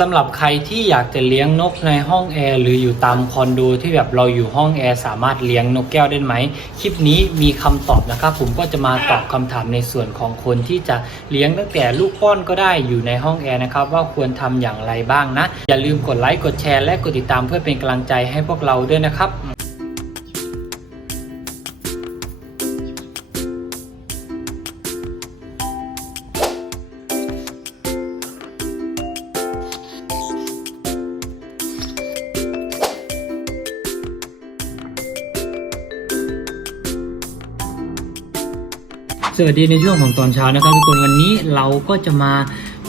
สำหรับใครที่อยากจะเลี้ยงนกในห้องแอร์หรืออยู่ตามคอนโดที่แบบเราอยู่ห้องแอร์สามารถเลี้ยงนกแก้วได้ไหม คลิปนี้มีคำตอบนะครับผมก็จะมาตอบคำถามในส่วนของคนที่จะเลี้ยงตั้งแต่ลูกป้อนก็ได้อยู่ในห้องแอร์นะครับว่าควรทำอย่างไรบ้างนะ อย่าลืมกดไลค์กดแชร์และกดติดตามเพื่อเป็นกำลังใจให้พวกเราด้วยนะครับ วัสดีในช่วงของตอนเช้านะครับทุกคนวันนี้เราก็จะมา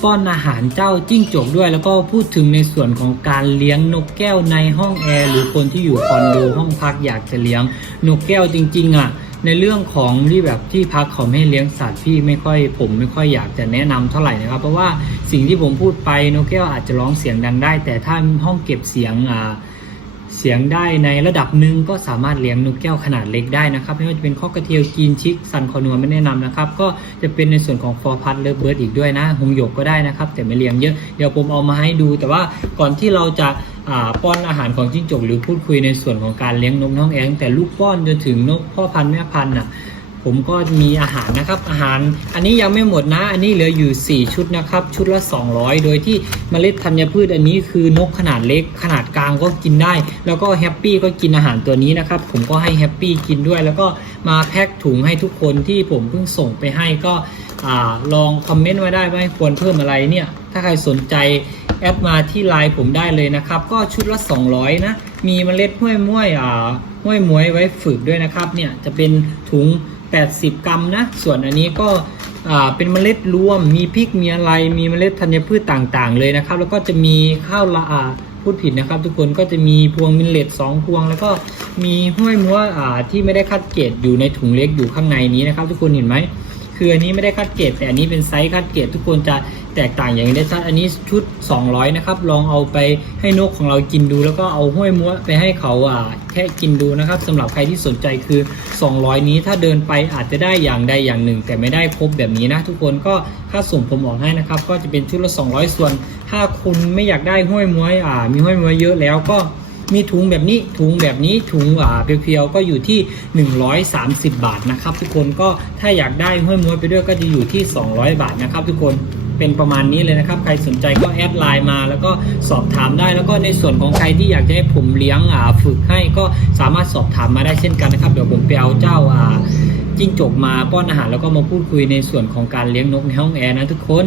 ป้อนอาหารเจ้าจิ้งจกด้วย แล้วก็พูดถึงในส่วนของการเลี้ยงนกแก้วในห้องแอร์หรือคนที่อยู่คอนโดห้องพักอยากจะเลี้ยงนกแก้วจริงๆอะในเรื่องของที่แบบที่พักเขาไม่ให้เลี้ยงสัตว์พี่ไม่ค่อยผมไม่ค่อยอยากจะแนะนำเท่าไหร่นะครับ เพราะว่าสิ่งที่ผมพูดไปนกแก้วอาจจะร้องเสียงดังได้ แต่ถ้าห้องเก็บเสียงอ่า เสียงได้ในระดับหนึ่งก็สามารถเลี้ยงนกแก้วขนาดเล็กได้นะครับ ไม่ว่าจะเป็นข้อกระเทียวกีนชิกซันคอนัวไม่แนะนำนะครับ ก็จะเป็นในส่วนของฟอร์พัทเลเบิร์ดอีกด้วยนะหงหยกก็ได้นะครับ แต่ไม่เลี้ยงเยอะเดี๋ยวผมเอามาให้ดู แต่ว่าก่อนที่เราจะาป้อนอาหารของจิ้งจกหรือพูดคุยในส่วนของการเลี้ยงนกน้องแองแต่ลูกป้อนจนถึงนกพ่อพันธุ์แม่พันธุ์อะ ผมก็มีอาหารนะครับอาหารอันนี้ยังไม่หมดนะ อันนี้เหลืออยู่ 4 ชุดนะครับ ชุดละ 200 โดยที่เมล็ดธัญพืชอันนี้คือนกขนาดเล็กขนาดกลางก็กินได้ แล้วก็แฮปปี้ก็กินอาหารตัวนี้นะครับ ผมก็ให้แฮปปี้กินด้วย แล้วก็มาแพ็คถุงให้ทุกคนที่ผมเพิ่งส่งไปให้ก็อลองคอมเมนต์ไว้ได้ว่าควรเพิ่มอะไรเนี่ยถ้าใครสนใจแอดมาที่ไลน์ผมได้เลยนะครับ ก็ชุดละ 200 นะ มีเมล็ดห้วยม้วยอ่าห้วยมวยไว้ฝึกด้วยนะครับเนี่ยจะเป็นถุง 80 กรัมนะ ส่วนอันนี้ก็เป็นเมล็ดรวม มีพริก มีอะไร มีเมล็ดธัญพืชต่างๆ เลยนะครับ แล้วก็จะมีข้าวละอาพูดผิดนะครับ ทุกคนก็จะมีพวงมิลเลตสองพวง แล้วก็มีห้วยมัวที่ไม่ได้คัดเกรดอยู่ในถุงเล็กอยู่ข้างในนี้นะครับ ทุกคนเห็นไหม คืออันนี้ไม่ได้คัดเกรดแต่อันนี้เป็นไซส์คัดเกรดทุกคนจะแตกต่างอย่างได้ชัดอันนี้ชุด 200 นะครับ ลองเอาไปให้นกของเรากินดู แล้วก็เอาห้วยมัวไปให้เขาอ่าแค่กินดูนะครับสำหรับใครที่สนใจคือ 200 นี้ถ้าเดินไปอาจจะได้อย่างใดอย่างหนึ่ง แต่ไม่ได้ครบแบบนี้นะ ทุกคนก็ค่าส่งผมออกให้นะครับ ก็จะเป็นชุดละ 200 ส่วน ถ้าคุณไม่อยากได้ห้วยม้วยอ่ามีห้วยม้วยเยอะแล้วก็ มีถุงแบบนี้ถุงแบบนี้ถุงอ่าเพียวๆก็อยู่ที่ 130 บาทนะครับทุกคนก็ถ้าอยากได้ห้วยม้วยไปด้วยก็จะอยู่ที่ 200 บาทนะครับทุกคนเป็นประมาณนี้เลยนะครับ ใครสนใจก็แอดไลน์มา แล้วก็สอบถามได้ แล้วก็ในส่วนของใครที่อยากจะให้ผมเลี้ยงอ่าฝึกให้ก็สามารถสอบถามมาได้เช่นกันนะครับ เดี๋ยวผมไปเอาเจ้าอ่าจิ้งจกมาป้อนอาหารแล้วก็มาพูดคุยในส่วนของการเลี้ยงนกในห้องแอร์นะทุกคน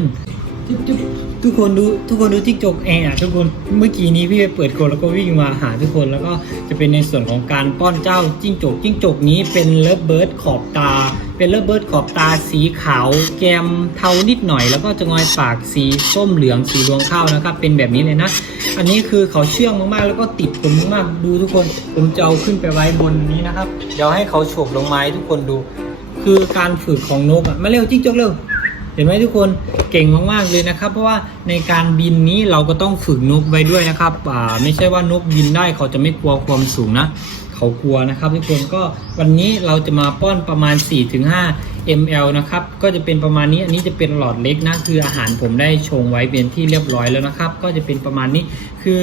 ทุกคนดูทุกคนดูจิ้งจกแอร์ทุกคนเมื่อกี้นี้พี่ไปเปิดกรงแล้วก็วิ่งมาหาทุกคนแล้วก็จะเป็นในส่วนของการป้อนเจ้าจิ้งจกจิ้งจกนี้เป็นเลิฟเบิร์ดขอบตา เป็นเลิฟเบิร์ดขอบตาสีขาวแกมเทานิดหน่อย แล้วก็จะงอยปากสีส้มเหลืองสีรวงข้าวนะครับเป็นแบบนี้เลยนะ อันนี้คือเขาเชื่องมากๆแล้วก็ติดผมมากดูทุกคนผมจะเอาขึ้นไปไว้บนนี้นะครับเดี๋ยวให้เขาโฉบลงมาให้ทุกคนดู คือการฝึกของนกอะมาเร็วจิ้งจกเร็ว เห็นไหมทุกคนเก่งมากๆเลยนะครับ เพราะว่าในการบินนี้เราก็ต้องฝึกนกไว้ด้วยนะครับอ่าไม่ใช่ว่านกบินได้เขาจะไม่กลัวความสูงนะเขากลัวนะครับ ทุกคนก็วันนี้เราจะมาป้อนประมาณ 4-5 ml นะครับก็จะเป็นประมาณนี้อันนี้จะเป็นหลอดเล็กนะคืออาหารผมได้ชงไว้เป็นที่เรียบร้อยแล้วนะครับ ก็จะเป็นประมาณนี้คือ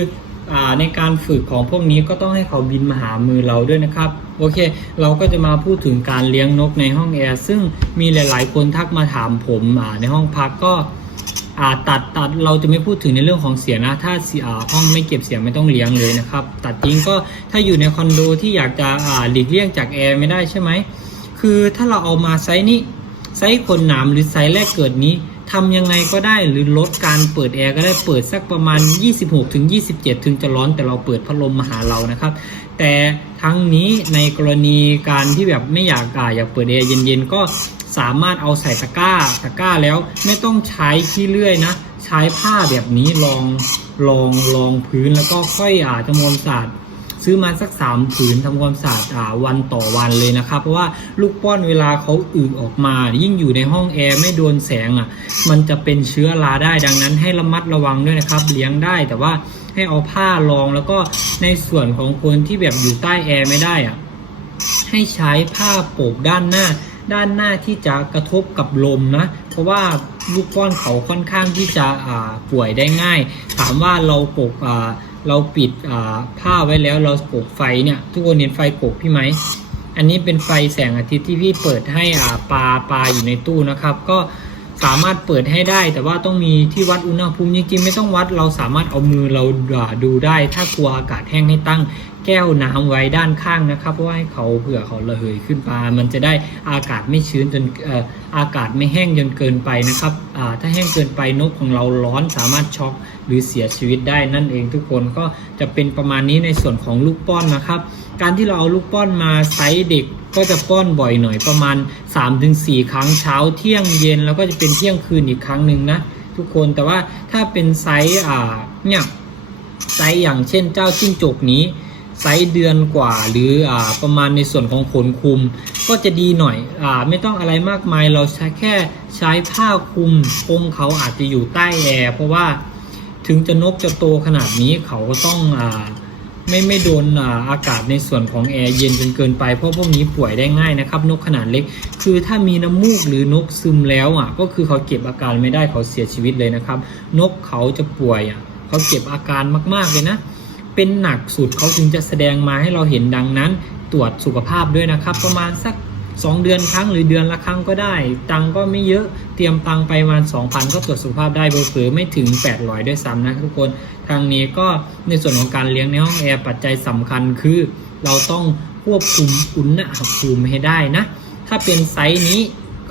ในการฝึกของพวกนี้ก็ต้องให้เขาบินมาหามือเราด้วยนะครับ โอเค เราก็จะมาพูดถึงการเลี้ยงนกในห้องแอร์ซึ่งมีหลาย ๆ คนทักมาถามผมในห้องพักก็ตัดตัดเราจะไม่พูดถึงในเรื่องของเสียงนะ ถ้าห้องไม่เก็บเสียงไม่ต้องเลี้ยงเลยนะครับ ตัดจริงก็ถ้าอยู่ในคอนโดที่อยากจะหลีกเลี่ยงจากแอร์ไม่ได้ใช่ไหมคือถ้าเราเอามาไซส์นี้ไซส์ขนหนามหรือไซส์แรกเกิดนี้ ทำยังไงก็ได้หรือลดการเปิดแอร์ก็ได้เปิดสักประมาณ 26ถึง27 ถึงจะร้อนแต่เราเปิดพัดลมมาหาเรานะครับ แต่ทั้งนี้ในกรณีการที่แบบไม่อยากอาอยากเปิดแอร์เย็นๆ ก็สามารถเอาใส่ตะกร้าตะกร้าแล้วไม่ต้องใช้ขี้เลื่อยนะ ใช้ผ้าแบบนี้ลองลองลองพื้นแล้วก็ค่อยอาจำนวนศาสตร์ ซื้อมาสักสามผืนทำความสะอาดวันต่อวันเลยนะครับ เพราะว่าลูกป้อนเวลาเขาอึออกมา ยิ่งอยู่ในห้องแอร์ไม่โดนแสงอะ มันจะเป็นเชื้อราได้ดังนั้น ให้ระมัดระวังด้วยนะครับ เลี้ยงได้แต่ว่าให้เอาผ้ารองแล้วก็ในส่วนของคนที่แบบอยู่ใต้แอร์ไม่ได้อะให้ใช้ผ้าโปกด้านหน้าด้านหน้าที่จะกระทบกับลมนะ เพราะว่าลูกป้อนเขาค่อนข้างที่จะป่วยได้ง่าย ถามว่าเราปกอ่าเราปิดผ้าไว้แล้วเราปกไฟเนี่ยทุกคนเห็นไฟปกพี่ไหมอันนี้เป็นไฟแสงอาทิตย์ที่พี่เปิดให้ปลาปลาอยู่ในตู้นะครับ ก็สามารถเปิดให้ได้ แต่ว่าต้องมีที่วัดอุณหภูมิจริงๆไม่ต้องวัด เราสามารถเอามือเราดูได้ ถ้ากลัวอากาศแห้งให้ตั้ง แก้วน้ำไว้ด้านข้างนะครับเพราะว่าให้เขาเผื่อเขาระเหยขึ้นมามันจะได้อากาศไม่ชื้นจนอออากาศไม่แห้งจนเกินไปนะครับถ้าแห้งเกินไปนกของเราร้อนสามารถช็อกหรือเสียชีวิตได้นั่นเองทุกคนก็จะเป็นประมาณนี้ในส่วนของลูกป้อนนะครับ การที่เราเอาลูกป้อนมาไซส์เด็กก็จะป้อนบ่อยหน่อยประมาณ 3-4 ครั้งเช้าเที่ยงเย็นแล้วก็จะเป็นเที่ยงคืนอีกครั้งหนึ่งนะทุกคนแต่ว่าถ้าเป็นไซส์เนี่ยไซส์อย่างเช่นเจ้าจิ้งจกนี้ ไซส์เดือนกว่า หรืออ่าประมาณในส่วนของขนคุม ก็จะดีหน่อยอ่าไม่ต้องอะไรมากมายเราใช้แค่ใช้ผ้าคลุมคงเขาอาจจะอยู่ใต้แอร์เพราะว่าถึงจะนกจะโตขนาดนี้เขาก็ต้องอ่าไม่ไม่โดนอ่าอากาศในส่วนของแอร์เย็นจนเกินไปเพราะพวกนี้ป่วยได้ง่ายนะครับ นกขนาดเล็ก คือถ้ามีน้ำมูกหรือนกซึมแล้วอะ ก็คือเขาเก็บอาการไม่ได้เขาเสียชีวิตเลยนะครับ นกเขาจะป่วยอะเขาเก็บอาการมากๆเลยนะ เป็นหนักสุดเขาถึงจะแสดงมาให้เราเห็นดังนั้น ตรวจสุขภาพด้วยนะครับ ประมาณสัก 2 เดือนครั้งหรือเดือนละครั้งก็ได้ ตังก็ไม่เยอะเตรียมตังไปประมาณ 2,000 ก็ตรวจสุขภาพได้เบอร์ไม่ถึง 800 ด้วยซ้ำนะทุกคนทางนี้ก็ในส่วนของการเลี้ยงในห้องแอร์ปัจจัยสำคัญคือ เราต้องควบคุมอุณหภูมิให้ได้นะถ้าเป็นไซส์นี้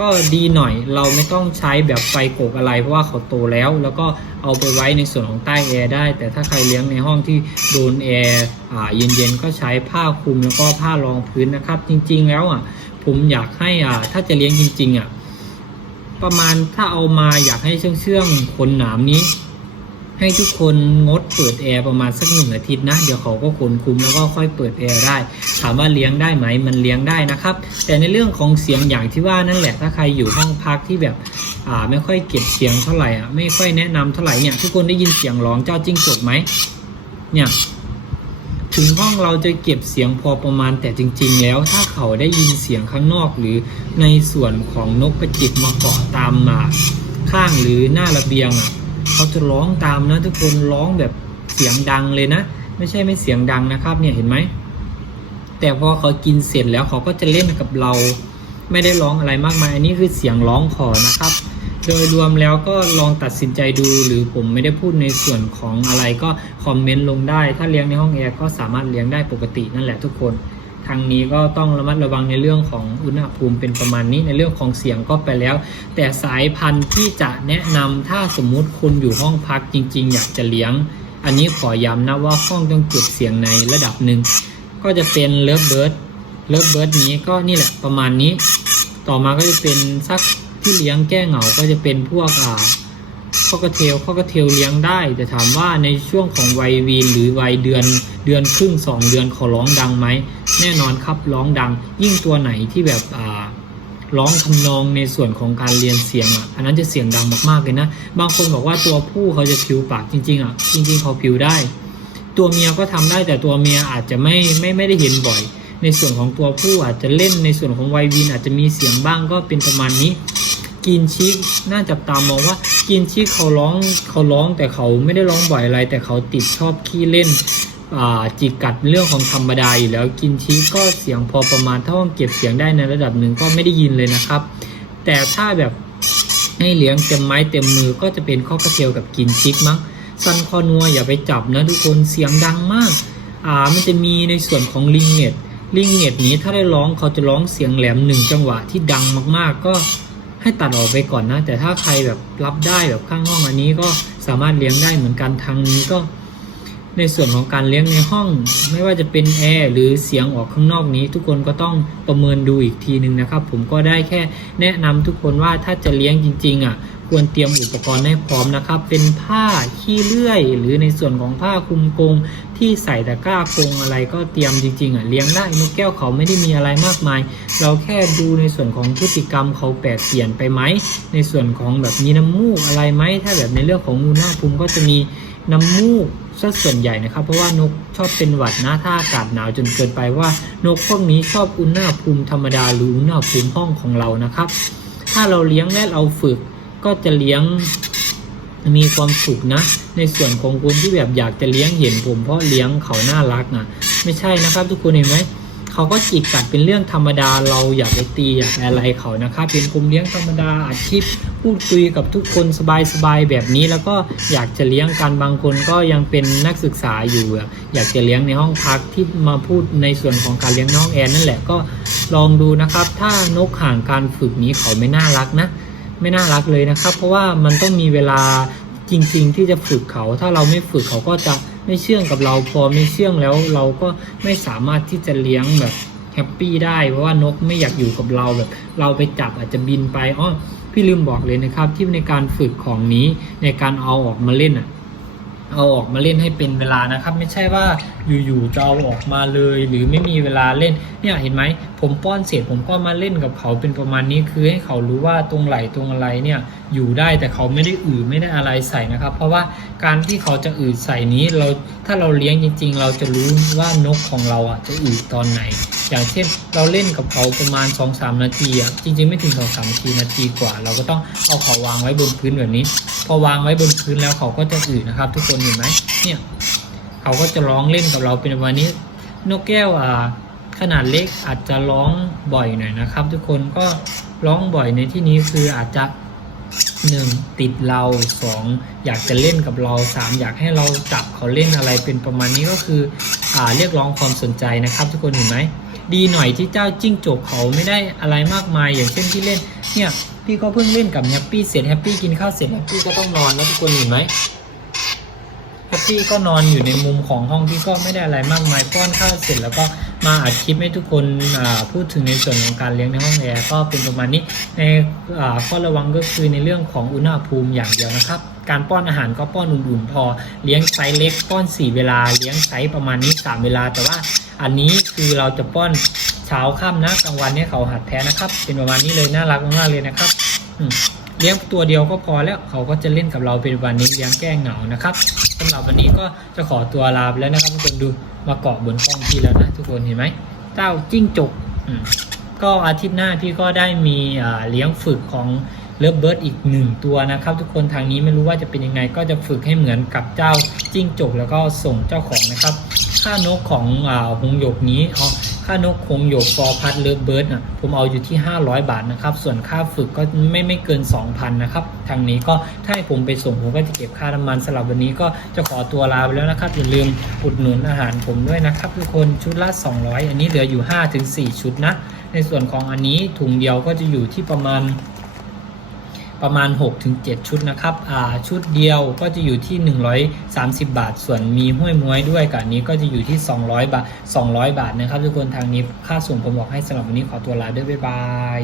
ก็ดีหน่อยเราไม่ต้องใช้แบบไฟโกกอะไร เพราะว่าเขาโตแล้ว แล้วก็เอาไปไว้ในส่วนของใต้แอร์ได้ แต่ถ้าใครเลี้ยงในห้องที่โดนแอร์เย็นๆก็ใช้ผ้าคลุมแล้วก็ผ้ารองพื้นนะครับ จริง ๆ แล้วอะผมอยากให้อ่าถ้าจะเลี้ยงจริงๆอะประมาณถ้าเอามาอยากให้เชื่องๆขนหนามนี้ ให้ทุกคนงดเปิดแอร์ประมาณสักหนึ่งอาทิตย์นะ เดี๋ยวเขาก็ขนคุมแล้วก็ค่อยเปิดแอร์ได้ ถามว่าเลี้ยงได้ไหมมันเลี้ยงได้นะครับ แต่ในเรื่องของเสียงอย่างที่ว่านั่นแหละถ้าใครอยู่ห้องพักที่แบบอ่าไม่ค่อยเก็บเสียงเท่าไหร่อะไม่ค่อยแนะนำเท่าไหร่เนี่ยทุกคนได้ยินเสียงร้องเจ้าจิ้งจกไหมเนี่ยถึงห้องเราจะเก็บเสียงพอประมาณแต่จริง ๆ แล้ว ถ้าเขาได้ยินเสียงข้างนอกหรือในส่วนของนกกระจิบมาเกาะตามมาข้างหรือหน้าระเบียงอะ เขาจะร้องตามนะ ทุกคนร้องแบบเสียงดังเลยนะ ไม่ใช่ไม่เสียงดังนะครับ เนี่ยเห็นไหมแต่พอเขากินเสร็จแล้วเขาก็จะเล่นกับเรา ไม่ได้ร้องอะไรมากมายอันนี้คือเสียงร้องขอนะครับ โดยรวมแล้วก็ลองตัดสินใจดูหรือผมไม่ได้พูดในส่วนของอะไรก็คอมเมนต์ลงได้ ถ้าเลี้ยงในห้องแอร์ก็สามารถเลี้ยงได้ปกตินั่นแหละทุกคน ทางนี้ก็ต้องระมัดระวังในเรื่องของอุณหภูมิเป็นประมาณนี้ในเรื่องของเสียงก็ไปแล้ว แต่สายพันธุ์ที่จะแนะนำถ้าสมมุติคุณอยู่ห้องพักจริง ๆ อยากจะเลี้ยง อันนี้ขอย้ำนะว่าห้องต้องเก็บเสียงในระดับหนึ่งก็จะเป็นเลิฟเบิร์ดเลิฟเบิร์ดนี้ก็นี่แหละประมาณนี้ ต่อมาก็จะเป็นสักที่เลี้ยงแก้เหงาก็จะเป็นพวกอ่า ข้อกระเทลข้อกระเทลเลี้ยงได้ แต่ถามว่าในช่วงของวัยวีนหรือวัยเดือนเดือนครึ่งสองเดือนเขาร้องดังไหม แน่นอนครับร้องดัง ยิ่งตัวไหนที่แบบอ่าร้องทำนองในส่วนของการเรียนเสียงอะ อันนั้นจะเสียงดังมากๆเลยนะ บางคนบอกว่าตัวผู้เขาจะผิวปากจริง ๆ อะ จริง ๆ เขาผิวได้ ตัวเมียก็ทำได้แต่ตัวเมียอาจจะไม่ไม่ไม่ได้เห็นบ่อย ในส่วนของตัวผู้อาจจะเล่นในส่วนของวัยวินอาจจะมีเสียงบ้างก็เป็นประมาณนี้ กินชิกน่าจับตามองว่ากินชิกเขาร้องเขาร้องแต่เขาไม่ได้ร้องบ่อยอะไร แต่เขาติดชอบขี้เล่นจิกกัดเรื่องของธรรมดาอยู่แล้วกินชิกก็เสียงพอประมาณถ้าเก็บเสียงได้ในระดับหนึ่งก็ไม่ได้ยินเลยนะครับ แต่ถ้าแบบให้เลี้ยงเต็มไม้เต็มมือก็จะเป็นข้อกระเทียวกับกินชิกมั้งซันคอนัวอย่าไปจับนะทุกคนเสียงดังมากอ่ามันจะมีในส่วนของลิงเน็ตลิงเน็ตนี้ถ้าได้ร้องเขาจะร้องเสียงแหลมหนึ่งจังหวะที่ดังมากๆ ก็ ให้ตัดออกไปก่อนนะ แต่ถ้าใครแบบรับได้แบบข้างห้องอันนี้ก็สามารถเลี้ยงได้เหมือนกันทางนี้ก็ ในส่วนของการเลี้ยงในห้อง ไม่ว่าจะเป็นแอร์หรือเสียงออกข้างนอกนี้ ทุกคนก็ต้องประเมินดูอีกทีหนึ่งนะครับ ผมก็ได้แค่แนะนำทุกคนว่าถ้าจะเลี้ยงจริง ๆอะควรเตรียมอุปกรณ์ให้พร้อมนะครับ เป็นผ้าขี้เลื่อย หรือในส่วนของผ้าคลุมกงที่ใส่ตะกร้ากงอะไรก็เตรียมจริงๆอะเลี้ยงได้นกแก้วเขาไม่ได้มีอะไรมากมาย เราแค่ดูในส่วนของพฤติกรรมเขาแปลกเปลี่ยนไปไหมในส่วนของแบบมีน้ำมูกอะไรไหมถ้าแบบในเรื่องของอุณหภูมิก็จะมีน้ำมูกซะส่วนใหญ่นะครับ เพราะว่านกชอบเป็นหวัดนะถ้าอากาศหนาวจนเกินไปว่า นกพวกนี้ชอบอุณหภูมิธรรมดาหรืออุณหภูมิห้องของเรานะครับ ถ้าเราเลี้ยงและเราฝึก ก็จะเลี้ยงมีความสุขนะ ในส่วนของคนที่แบบอยากจะเลี้ยงเห็นผม เพราะเลี้ยงเขาน่ารักนะไม่ใช่นะครับ ทุกคนเห็นไหมเขาก็จิกกัดเป็นเรื่องธรรมดาเราอยากไปตีอยากอะไรเขานะครับเป็นผมเลี้ยงธรรมดาอาชีพพูดคุยกับทุกคนสบายๆแบบนี้ แล้วก็อยากจะเลี้ยงกันบางคนก็ยังเป็นนักศึกษาอยู่อะอยากจะเลี้ยงในห้องพักที่มาพูดในส่วนของการเลี้ยงน้องแอนนั่นแหละก็ลองดูนะครับ ถ้านกห่างการฝึกนี้เขาไม่น่ารักนะ ไม่น่ารักเลยนะครับ เพราะว่ามันต้องมีเวลาจริง ๆ ที่จะฝึกเขา ถ้าเราไม่ฝึกเขาก็จะไม่เชื่องกับเราพอไม่เชื่องแล้วเราก็ไม่สามารถที่จะเลี้ยงแบบแฮปปี้ได้เพราะว่านกไม่อยากอยู่กับเราแบบ เราไปจับอาจจะบินไปอ้อพี่ลืมบอกเลยนะครับ ที่ในการฝึกของนี้ในการเอาออกมาเล่นอะเอาออกมาเล่นให้เป็นเวลานะครับ ไม่ใช่ว่าอยู่ๆจะเอาออกมาเลย หรือไม่มีเวลาเล่นเนี่ยเห็นไหม ผมป้อนเสร็จผมก็มาเล่นกับเขาเป็นประมาณนี้คือให้เขารู้ว่าตรงไหลตรงอะไรเนี่ยอยู่ได้แต่เขาไม่ได้อือไม่ได้อะไรใส่นะครับ เพราะว่าการที่เขาจะอืดใส่นี้เราถ้าเราเลี้ยงจริง ๆ เราจะรู้ว่านกของเราอะจะอืดตอนไหน อย่างเช่นเราเล่นกับเขาประมาณ 2-3 นาทีอะจริง ๆ ไม่ถึง 2-3 นาทีนาทีกว่า เราก็ต้องเอาเขาวางไว้บนพื้นแบบนี้ พอวางไว้บนพื้นแล้วเขาก็จะอืดนะครับ ทุกคนเห็นไหมเนี่ยเขาก็จะร้องเล่นกับเราเป็นวันนี้ นกแก้วอ่า ขนาดเล็กอาจจะร้องบ่อยหน่อยนะครับ ทุกคนก็ร้องบ่อยในที่นี้คืออาจจะหนึ่งติดเราสองอยากจะเล่นกับเราสามอยากให้เราจับเขาเล่นอะไรเป็นประมาณนี้ก็คืออ่าเรียกร้องความสนใจนะครับ ทุกคนเห็นไหมดีหน่อยที่เจ้าจิ้งจกเขาไม่ได้อะไรมากมาย อย่างเช่นที่เล่นเนี่ยพี่ก็เพิ่งเล่นกับแฮปปี้เสร็จแฮปปี้กินข้าวเสร็จแฮปปี้ก็ต้องนอนแล้วทุกคนเห็นไหม แฮปปี้ก็นอนอยู่ในมุมของห้องที่ก็ไม่ได้อะไรมากมายป้อนข้าวเสร็จแล้วก็มาอัดคลิปให้ทุกคนพูดถึงในส่วนของการเลี้ยงในห้องแอร์ก็เป็นประมาณนี้ในข้อระวังก็คือในเรื่องของอุณหภูมิอย่างเดียวนะครับ การป้อนอาหารก็ป้อนอุ่นๆพอเลี้ยงไซส์เล็กป้อน 4 เวลาเลี้ยงไซส์ประมาณนี้ 3 เวลา แต่ว่าอันนี้คือเราจะป้อนเช้าค่ำนะกลางวันเนี่ยเขาหัดแท้นะครับ เป็นประมาณนี้เลยน่ารักมากเลยนะครับเลี้ยงตัวเดียวก็พอแล้วเขาก็จะเล่นกับเราเป็นวันนี้เลี้ยงแก้เหงานะครับำหรับวันนี้ก็จะขอตัวลาไปแล้วนะครับทุกคนดูมาเกาะบนกล้องพี่แล้วนะ ทุกคนเห็นไหมเจ้าจิ้งจกก็อาทิตย์หน้าพี่ก็ได้มีเลี้ยงฝึกของเลิฟเบิร์ดอีกหนึ่งตัวนะครับ ทุกคนทางนี้ไม่รู้ว่าจะเป็นยังไง ก็จะฝึกให้เหมือนกับเจ้าจิ้งจกแล้วก็ส่งเจ้าของนะครับ ค่านกของอ่าหงหยกนี้เอ ค่านกคงส์หยกฟอร์พัดเลิฟเบิร์ดอะผมเอาอยู่ที่ 500 บาทนะครับ ส่วนค่าฝึกก็ไม่ไม่เกิน 2,000 นะครับ ทางนี้ก็ถ้าให้ผมไปส่งผมก็จะเก็บค่าน้ำมันสำหรับวันนี้ก็จะขอตัวลาไปแล้วนะครับ อย่าลืมอุดหนุนอาหารผมด้วยนะครับ ทุกคนชุดละ 200 อันนี้เหลืออยู่ 5-4 ชุดนะ ในส่วนของอันนี้ถุงเดียวก็จะอยู่ที่ประมาณ ประมาณ 6-7 ชุดนะครับชุดเดียวก็จะอยู่ที่ 130 บาท ส่วนมีห้วยม้วยด้วยกับนนี้ก็จะอยู่ที่ 200 บาท 200 บาทนะครับ ทุกคนทางนี้ค่าส่งผมบอกให้สำหรับวันนี้ขอตัวลาด้วยบ๊ายบาย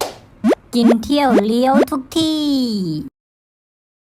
กินเที่ยวเลี้ยวทุกที่